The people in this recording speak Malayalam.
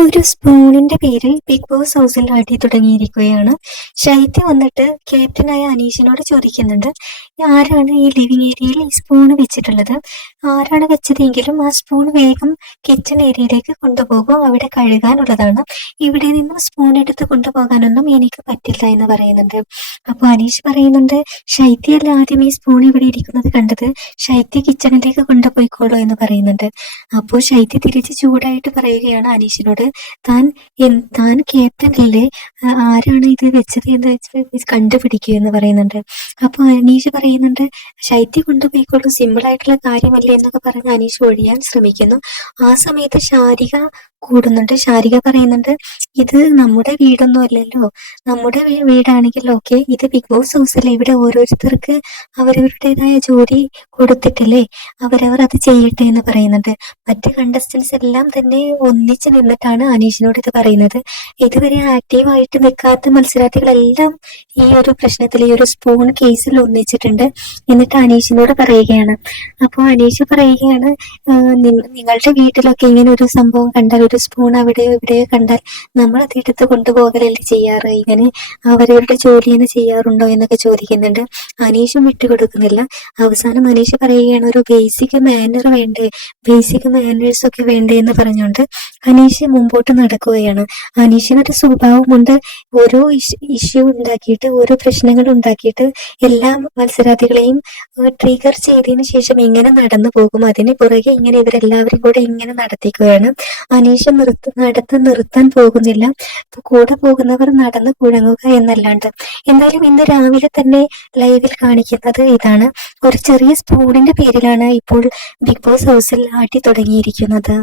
ഒരു സ്പൂണിന്റെ പേരിൽ ബിഗ് ബോസ് ഹൗസിൽ അടി തുടങ്ങിയിരിക്കുകയാണ്. ശൈത്യ വന്നിട്ട് ക്യാപ്റ്റനായ അനീഷിനോട് ചോദിക്കുന്നുണ്ട്, ആരാണ് ഈ ലിവിംഗ് ഏരിയയിൽ ഈ സ്പൂൺ വെച്ചിട്ടുള്ളത്? ആരാണ് വെച്ചതെങ്കിലും ആ സ്പൂൺ വേഗം കിച്ചൺ ഏരിയയിലേക്ക് കൊണ്ടുപോകും, അവിടെ കഴുകാനുള്ളതാണ്. ഇവിടെ നിന്നും സ്പൂൺ എടുത്ത് കൊണ്ടുപോകാനൊന്നും എനിക്ക് പറ്റില്ല എന്ന് പറയുന്നുണ്ട്. അപ്പോൾ അനീഷ് പറയുന്നുണ്ട്, ശൈത്യല്ല ആദ്യം ഈ സ്പൂൺ ഇവിടെ ഇരിക്കുന്നത് കണ്ടത്, ശൈത്യ കിച്ചണിലേക്ക് കൊണ്ടുപോയിക്കോളൂ എന്ന് പറയുന്നുണ്ട്. അപ്പോൾ ശൈത്യ തിരിച്ച് ചൂടായിട്ട് പറയുകയാണ് അനീഷിനോട്, താൻ ക്യാപ്റ്റൻ അല്ലേ, ആരാണ് ഇത് വെച്ചത് എന്ന് കണ്ടുപിടിക്കുക എന്ന് പറയുന്നുണ്ട്. അപ്പൊ അനീഷ് പറയുന്നുണ്ട്, ശൈത്യ കൊണ്ടുപോയിക്കോളൂ, സിമ്പിൾ ആയിട്ടുള്ള കാര്യമല്ലേ എന്നൊക്കെ പറഞ്ഞ് അനീഷ് ഒഴിയാൻ ശ്രമിക്കുന്നു. ആ സമയത്ത് ശാരിക കൂടുന്നുണ്ട്. ശാരിക പറയുന്നുണ്ട്, ഇത് നമ്മുടെ വീടൊന്നും അല്ലല്ലോ, നമ്മുടെ വീടാണെങ്കിൽ ഓക്കെ, ഇത് ബിഗ് ബോസ് ഹൗസല്ലേ, ഇവിടെ ഓരോരുത്തർക്ക് അവരവരുടേതായ ജോലി കൊടുത്തിട്ടല്ലേ, അവരവർ അത് ചെയ്യട്ടെ എന്ന് പറയുന്നുണ്ട്. മറ്റ് കണ്ടസ്റ്റൻസ് എല്ലാം തന്നെ ഒന്നിച്ച് നിന്നിട്ടാണ് അനീഷിനോട് ഇത് പറയുന്നത്. ഇതുവരെ ആക്റ്റീവായിട്ട് നിൽക്കാത്ത മത്സരാർത്ഥികളെല്ലാം ഈ ഒരു പ്രശ്നത്തിൽ, ഈ ഒരു സ്പൂൺ കേസിൽ ഒന്നിച്ചിട്ടുണ്ട്. എന്നിട്ട് അനീഷിനോട് പറയുകയാണ്. അപ്പോൾ അനീഷ് പറയുകയാണ്, നിങ്ങളുടെ വീട്ടിലൊക്കെ ഇങ്ങനെ ഒരു സംഭവം കണ്ടാൽ, ഒരു സ്പൂൺ അവിടെ ഇവിടെ കണ്ടാൽ നമ്മൾ അത് എടുത്ത് കൊണ്ടുപോകലല്ലേ ചെയ്യാറ്, ഇങ്ങനെ അവരവരുടെ ജോലി തന്നെ ചെയ്യാറുണ്ടോ എന്നൊക്കെ ചോദിക്കുന്നുണ്ട്. അനീഷും വിട്ടുകൊടുക്കുന്നില്ല. അവസാനം അനീഷ് പറയുകയാണ്, ഒരു ബേസിക് മാനർ വേണ്ടേ, ബേസിക് മാനേഴ്സ് ഒക്കെ വേണ്ടേ എന്ന് പറഞ്ഞുകൊണ്ട് അനീഷ് മുമ്പോട്ട് നടക്കുകയാണ്. അനീഷിനൊരു സ്വഭാവമുണ്ട്, ഓരോ ഇഷ്യൂ ഉണ്ടാക്കിയിട്ട്, ഓരോ പ്രശ്നങ്ങൾ ഉണ്ടാക്കിയിട്ട് എല്ലാ മത്സരാർത്ഥികളെയും ട്രിഗർ ചെയ്തതിനു ശേഷം ഇങ്ങനെ നടന്നു പോകും. അതിന് പുറകെ ഇങ്ങനെ ഇവരെല്ലാവരും കൂടെ ഇങ്ങനെ നടത്തിക്കുകയാണ്. അനീഷ് നിർത്താൻ പോകുന്നില്ല. കൂടെ പോകുന്നവർ നടന്നു കുഴങ്ങുക എന്നല്ലാണ്ട്. എന്തായാലും ഇന്ന് രാവിലെ തന്നെ ലൈവിൽ കാണിക്കുന്നത് ഇതാണ്. ഒരു ചെറിയ സ്പൂണിന്റെ പേരിലാണ് ഇപ്പോൾ ബിഗ് ബോസ് ഹൗസിൽ ആട്ടി തുടങ്ങിയിരിക്കുന്നത്.